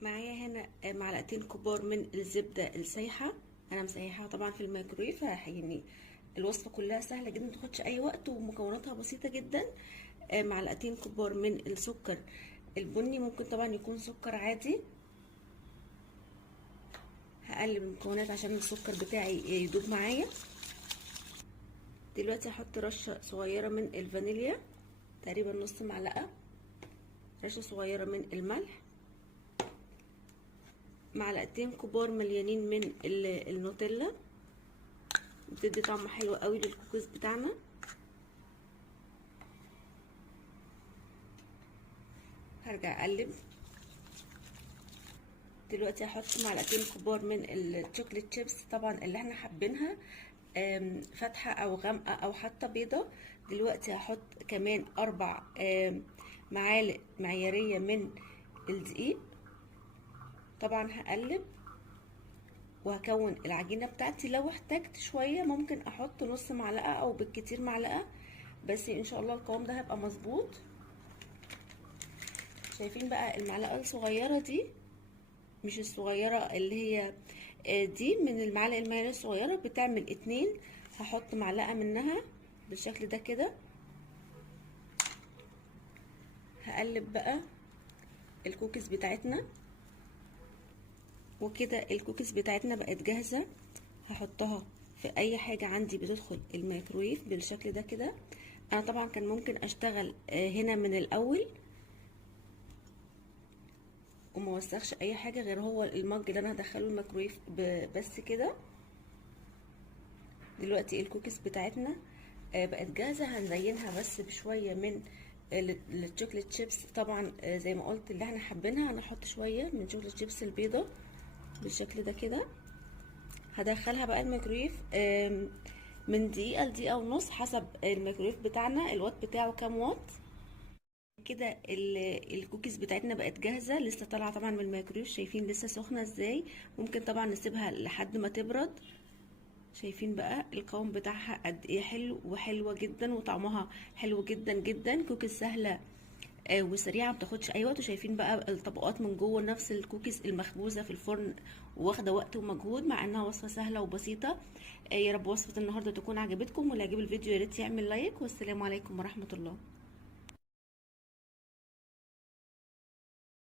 معايا هنا معلقتين كبار من الزبدة السايحة. انا مسيحاها طبعا في الميكرويف، يعني الوصفة كلها سهلة جدا، متاخدش اي وقت ومكوناتها بسيطة جدا. معلقتين كبار من السكر البني، ممكن طبعا يكون سكر عادي. هقلب المكونات عشان السكر بتاعي يدوب معايا. دلوقتي هحط رشة صغيرة من الفانيليا، تقريبا نص معلقة. رشة صغيرة من الملح، معلقتين كبار مليانين من النوتيلا، بتدي طعم حلو قوي للكوكيز بتاعنا. هرجع اقلب. دلوقتي هحط معلقتين كبار من الشوكليت شيبس، طبعا اللي احنا حابينها فاتحه او غامقه او حتى بيضه. دلوقتي هحط كمان 4 معالق معياريه من الدقيق. طبعا هقلب وهكون العجينه بتاعتي. لو احتجت شويه ممكن احط نص معلقه او بالكتير معلقه، بس ان شاء الله القوام ده هيبقى مظبوط. شايفين بقى المعلقه الصغيره دي، مش الصغيره اللي هي دي، من المعالق المعيارية الصغيره بتعمل 2. هحط معلقه منها بالشكل ده كده. هقلب بقى الكوكيز بتاعتنا، وكده الكوكيز بتاعتنا بقت جاهزه. هحطها في اي حاجه عندي بتدخل الميكرويف بالشكل ده كده. انا طبعا كان ممكن اشتغل هنا من الاول وما وسخش اي حاجه غير هو المج اللي انا هدخله الميكرويف بس كده. دلوقتي الكوكيز بتاعتنا بقت جاهزه. هنزينها بس بشويه من الشوكليت شيبس، طبعا زي ما قلت اللي احنا حابينها. هنحط شويه من شوكليت شيبس البيضه بالشكل ده كده. هدخلها بقى الميكرويف من دقيقه لدقيقه ونص حسب الميكرويف بتاعنا الوات بتاعه كام وات. كده الكوكيز بتاعتنا بقت جاهزه، لسه طالعه طبعا من الميكرويف. شايفين لسه سخنه ازاي؟ ممكن طبعا نسيبها لحد ما تبرد. شايفين بقى القوام بتاعها قد ايه حلو، وحلوه جدا وطعمها حلو جدا جدا. كوكيز سهله وسريعه، متاخدش اي وقت. وشايفين بقى الطبقات من جوه نفس الكوكيز المخبوزه في الفرن، واخده وقت ومجهود مع انها وصفه سهله وبسيطه. يا رب وصفه النهارده تكون عجبتكم، واللي عجب الفيديو يا ريت يعمل لايك. والسلام عليكم ورحمه الله.